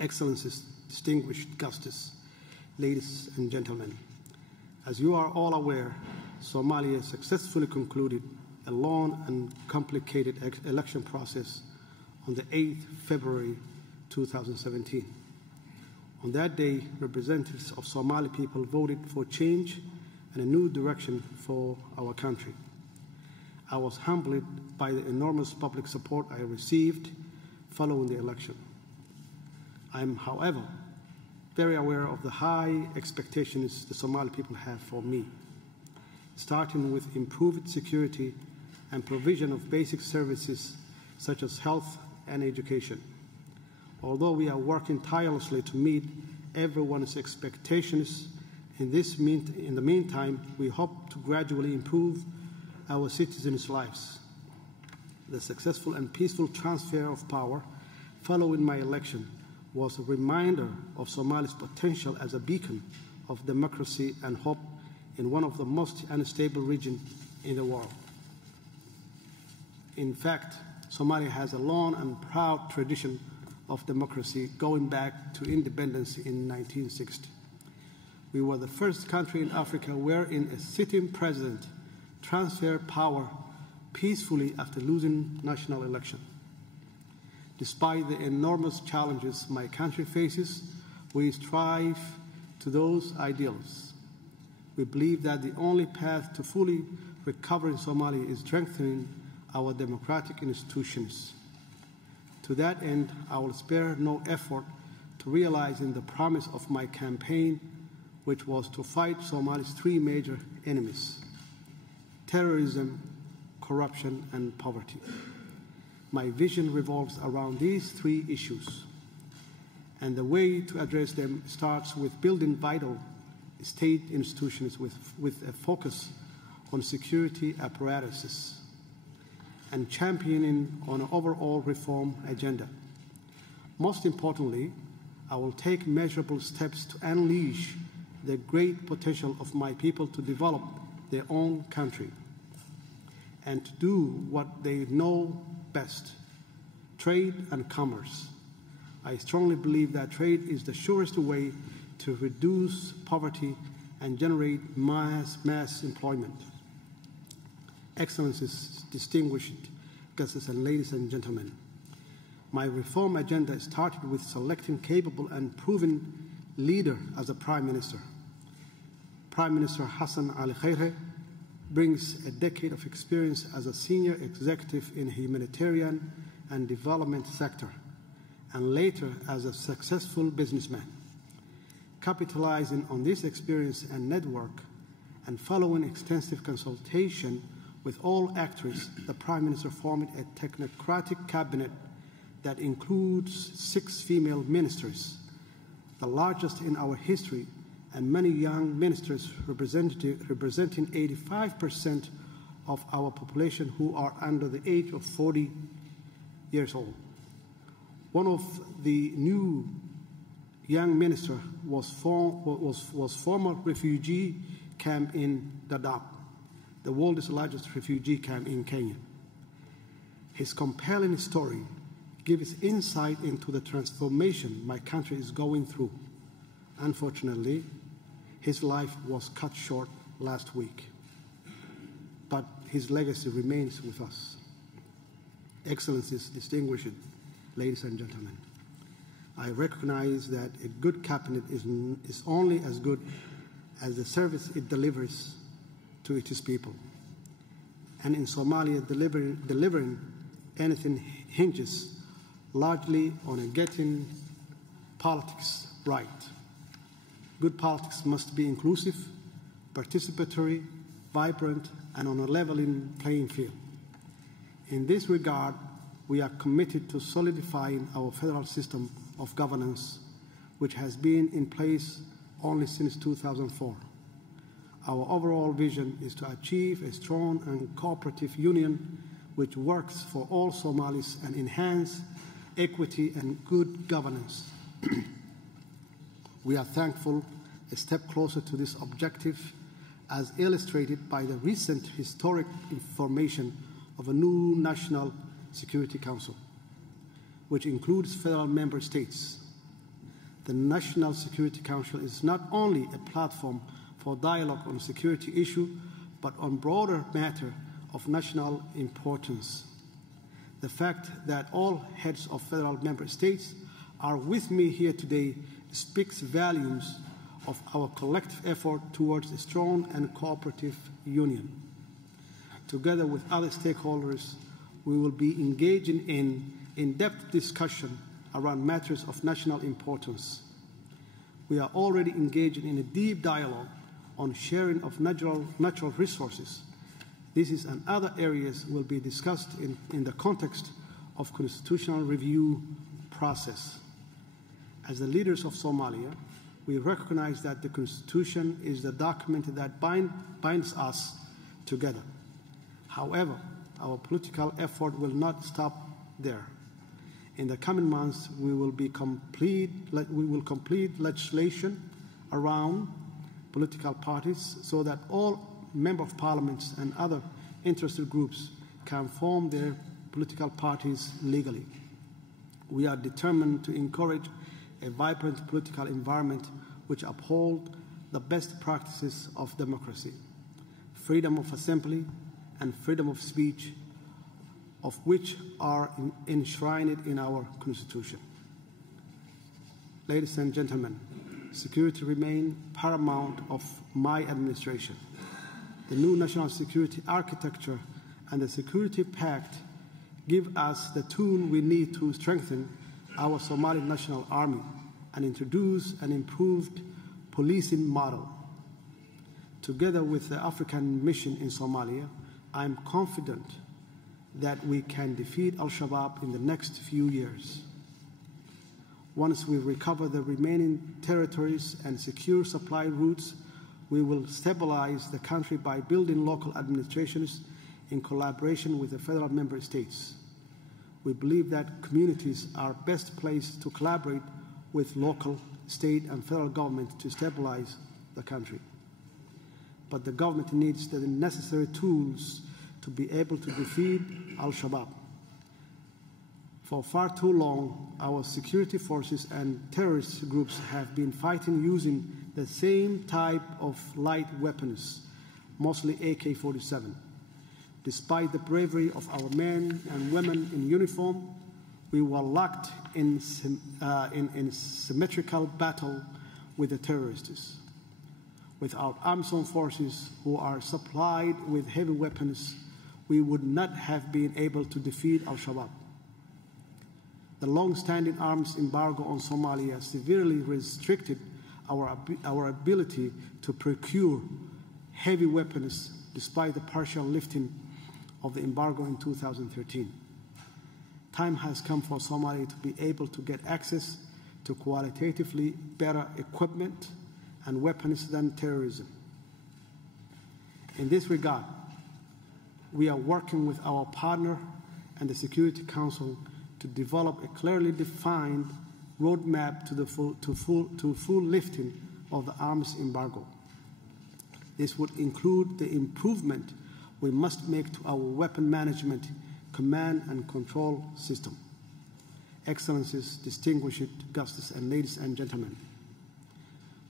Excellencies, distinguished guests, ladies and gentlemen, as you are all aware, Somalia successfully concluded a long and complicated election process on the 8th February 2017. On that day, representatives of Somali people voted for change and a new direction for our country. I was humbled by the enormous public support I received following the election. I am, however, very aware of the high expectations the Somali people have for me, starting with improved security and provision of basic services such as health and education. Although we are working tirelessly to meet everyone's expectations, in the meantime, we hope to gradually improve our citizens' lives. The successful and peaceful transfer of power following my election was a reminder of Somalia's potential as a beacon of democracy and hope in one of the most unstable regions in the world. In fact, Somalia has a long and proud tradition of democracy going back to independence in 1960. We were the first country in Africa wherein a sitting president transferred power peacefully after losing national election. Despite the enormous challenges my country faces, we strive to those ideals. We believe that the only path to fully recovering Somalia is strengthening our democratic institutions. To that end, I will spare no effort to realizing the promise of my campaign, which was to fight Somalia's three major enemies: terrorism, corruption, and poverty. My vision revolves around these three issues, and the way to address them starts with building vital state institutions with a focus on security apparatuses and championing on an overall reform agenda. Most importantly, I will take measurable steps to unleash the great potential of my people to develop their own country and to do what they know best: trade and commerce. I strongly believe that trade is the surest way to reduce poverty and generate mass employment. Excellencies, distinguished guests, and ladies and gentlemen, my reform agenda started with selecting capable and proven leader as a Prime Minister. Prime Minister Hassan Ali Khaire brings a decade of experience as a senior executive in humanitarian and development sector, and later as a successful businessman. Capitalizing on this experience and network, and following extensive consultation with all actors, the Prime Minister formed a technocratic cabinet that includes 6 female ministers, the largest in our history, and many young ministers representing 85% of our population who are under the age of 40 years old. One of the new young ministers was former refugee camp in Dadaab, the world's largest refugee camp in Kenya. His compelling story gives insight into the transformation my country is going through. Unfortunately, his life was cut short last week, but his legacy remains with us. Excellencies, distinguished ladies and gentlemen, I recognize that a good cabinet is only as good as the service it delivers to its people. And in Somalia, delivering anything hinges largely on getting politics right. Good politics must be inclusive, participatory, vibrant, and on a leveling playing field. In this regard, we are committed to solidifying our federal system of governance, which has been in place only since 2004. Our overall vision is to achieve a strong and cooperative union which works for all Somalis and enhance equity and good governance. We are thankful a step closer to this objective, as illustrated by the recent historic formation of a new National Security Council, which includes federal member states. The National Security Council is not only a platform for dialogue on security issues, but on broader matter of national importance. The fact that all heads of federal member states are with me here today speaks volumes of our collective effort towards a strong and cooperative union. Together with other stakeholders, we will be engaging in in-depth discussion around matters of national importance. We are already engaging in a deep dialogue on sharing of natural resources. This is and other areas will be discussed in the context of constitutional review process. As the leaders of Somalia, we recognize that the Constitution is the document that binds us together. However, our political effort will not stop there. In the coming months, we will complete legislation around political parties so that all Member of Parliaments and other interested groups can form their political parties legally. We are determined to encourage a vibrant political environment which upholds the best practices of democracy, freedom of assembly, and freedom of speech, of which are enshrined in our Constitution. Ladies and gentlemen, security remains paramount of my administration. The new national security architecture and the Security Pact give us the tool we need to strengthen our Somali National Army and introduce an improved policing model. Together with the African mission in Somalia, I am confident that we can defeat Al-Shabaab in the next few years. Once we recover the remaining territories and secure supply routes, we will stabilize the country by building local administrations in collaboration with the federal member states. We believe that communities are best placed to collaborate with local, state, and federal government to stabilize the country. But the government needs the necessary tools to be able to defeat Al-Shabaab. For far too long, our security forces and terrorist groups have been fighting using the same type of light weapons, mostly AK-47. Despite the bravery of our men and women in uniform, we were locked in symmetrical battle with the terrorists. Without AMISOM forces who are supplied with heavy weapons, we would not have been able to defeat Al-Shabaab. The long-standing arms embargo on Somalia severely restricted our ability to procure heavy weapons despite the partial lifting of the embargo in 2013. Time has come for Somalia to be able to get access to qualitatively better equipment and weapons than terrorism. In this regard, we are working with our partner and the Security Council to develop a clearly defined roadmap to full lifting of the arms embargo. This would include the improvement we must make to our weapon management, command and control system. Excellencies, distinguished guests, and ladies and gentlemen,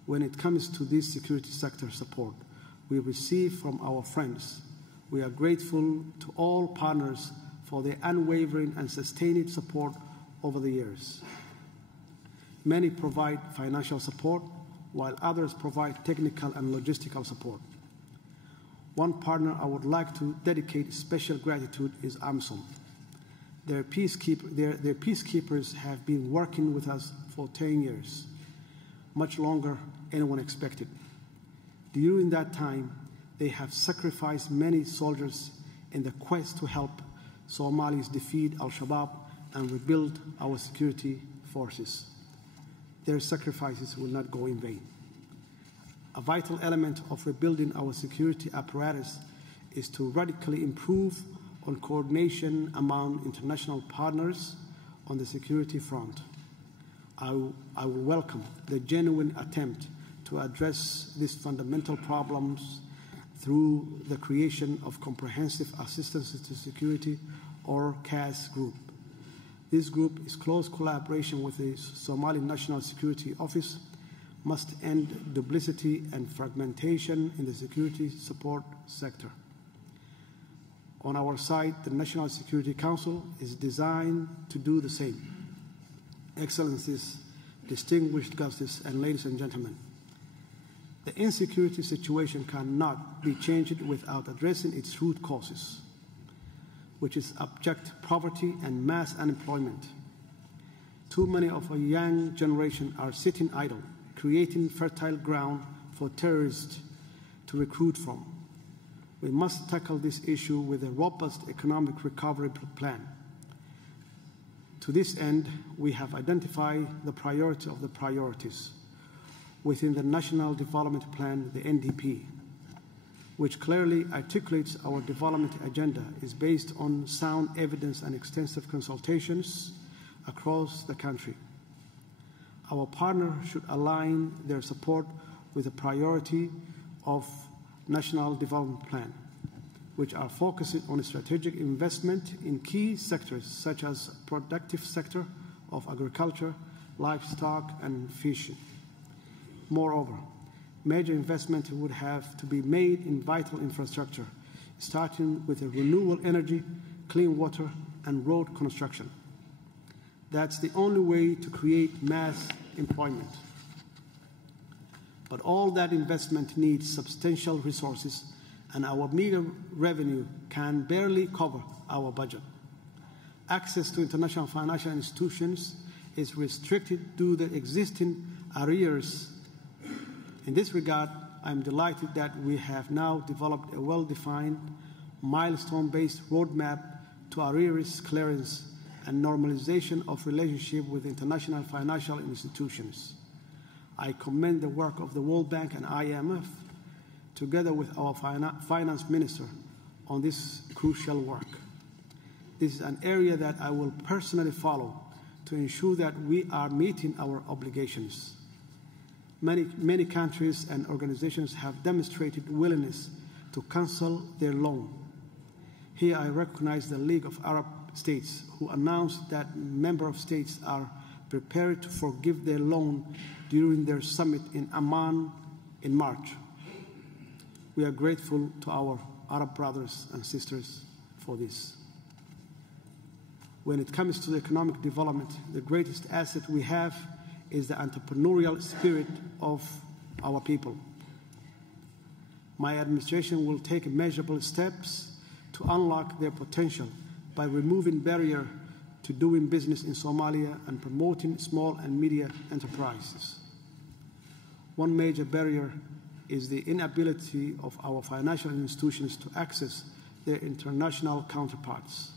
when it comes to this security sector support we receive from our friends, we are grateful to all partners for their unwavering and sustained support over the years. Many provide financial support, while others provide technical and logistical support. One partner I would like to dedicate special gratitude is AMISOM. Their peacekeepers have been working with us for 10 years, much longer than anyone expected. During that time, they have sacrificed many soldiers in the quest to help Somalis defeat Al-Shabaab and rebuild our security forces. Their sacrifices will not go in vain. A vital element of rebuilding our security apparatus is to radically improve on coordination among international partners on the security front. I will welcome the genuine attempt to address these fundamental problems through the creation of Comprehensive Assistance to Security, or CAS group. This group, in close collaboration with the Somali National Security Office, must end duplicity and fragmentation in the security support sector. On our side, the National Security Council is designed to do the same. Excellencies, distinguished guests, and ladies and gentlemen, the insecurity situation cannot be changed without addressing its root causes, which is abject poverty and mass unemployment. Too many of our young generation are sitting idle, creating fertile ground for terrorists to recruit from. We must tackle this issue with a robust economic recovery plan. To this end, we have identified the priority of the priorities within the National Development Plan, the NDP, which clearly articulates our development agenda, is based on sound evidence and extensive consultations across the country. Our partner should align their support with the priority of National Development Plan, which are focused on strategic investment in key sectors such as productive sector of agriculture, livestock, and fishing. Moreover, major investment would have to be made in vital infrastructure, starting with renewable energy, clean water, and road construction. That's the only way to create mass employment. But all that investment needs substantial resources, and our meager revenue can barely cover our budget. Access to international financial institutions is restricted due to the existing arrears. In this regard, I am delighted that we have now developed a well-defined, milestone-based roadmap to arrears clearance and normalization of relationship with international financial institutions. I commend the work of the World Bank and IMF, together with our finance minister, on this crucial work. This is an area that I will personally follow to ensure that we are meeting our obligations. Many countries and organizations have demonstrated willingness to cancel their loan. Here I recognize the League of Arab States, who announced that member states are prepared to forgive their loan during their summit in Amman in March. We are grateful to our Arab brothers and sisters for this. When it comes to the economic development, the greatest asset we have is the entrepreneurial spirit of our people. My administration will take measurable steps to unlock their potential by removing barriers to doing business in Somalia and promoting small and medium enterprises. One major barrier is the inability of our financial institutions to access their international counterparts.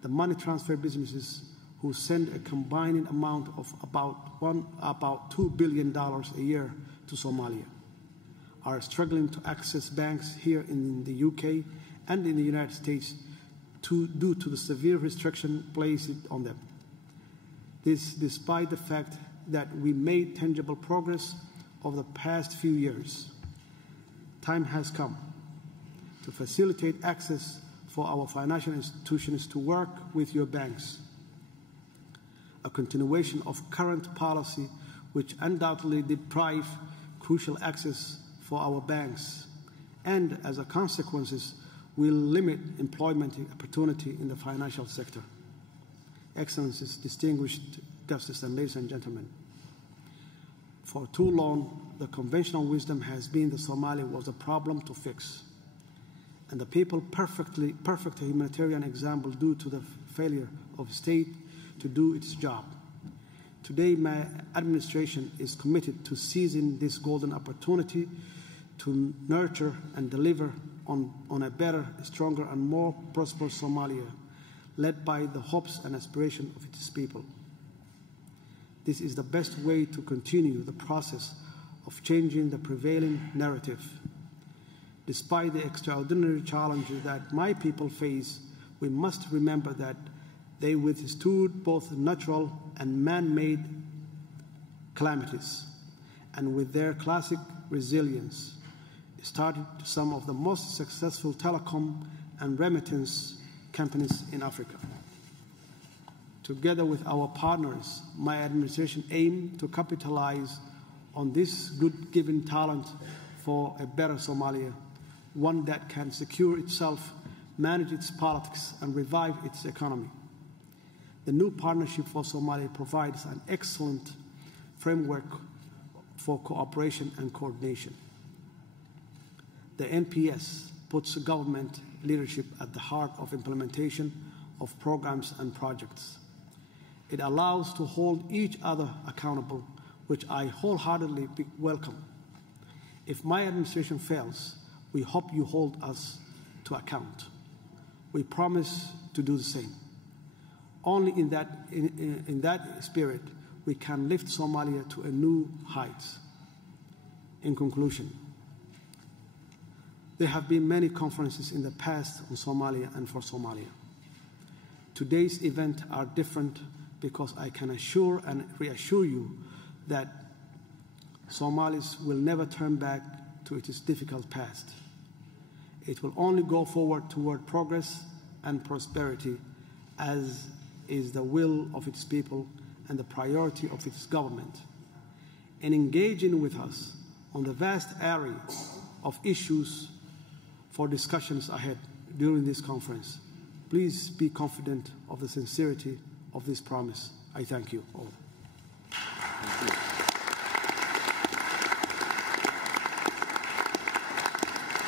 The money transfer businesses, who send a combined amount of about $2 billion a year to Somalia, are struggling to access banks here in the UK and in the United States due to the severe restriction placed on them. This despite the fact that we made tangible progress over the past few years. Time has come to facilitate access for our financial institutions to work with your banks. A continuation of current policy which undoubtedly deprive crucial access for our banks, and as a consequence will limit employment opportunity in the financial sector. Excellencies, distinguished guests, and ladies and gentlemen, for too long, the conventional wisdom has been that Somalia was a problem to fix, and the people perfect humanitarian example due to the failure of state to do its job. Today, my administration is committed to seizing this golden opportunity to nurture and deliver on a better, stronger, and more prosperous Somalia, led by the hopes and aspirations of its people. This is the best way to continue the process of changing the prevailing narrative. Despite the extraordinary challenges that my people face, we must remember that they withstood both natural and man-made calamities, and with their classic resilience, started some of the most successful telecom and remittance companies in Africa. Together with our partners, my administration aims to capitalize on this good-given talent for a better Somalia, one that can secure itself, manage its politics, and revive its economy. The new Partnership for Somalia provides an excellent framework for cooperation and coordination. The NPS puts government leadership at the heart of implementation of programs and projects. It allows to hold each other accountable, which I wholeheartedly welcome. If my administration fails, we hope you hold us to account. We promise to do the same. Only in that spirit we can lift Somalia to a new heights. In conclusion, there have been many conferences in the past on Somalia and for Somalia. Today's event are different because I can assure and reassure you that Somalis will never turn back to its difficult past. It will only go forward toward progress and prosperity, as is the will of its people and the priority of its government. In engaging with us on the vast array of issues for discussions ahead during this conference, please be confident of the sincerity of this promise. I thank you all. Thank you.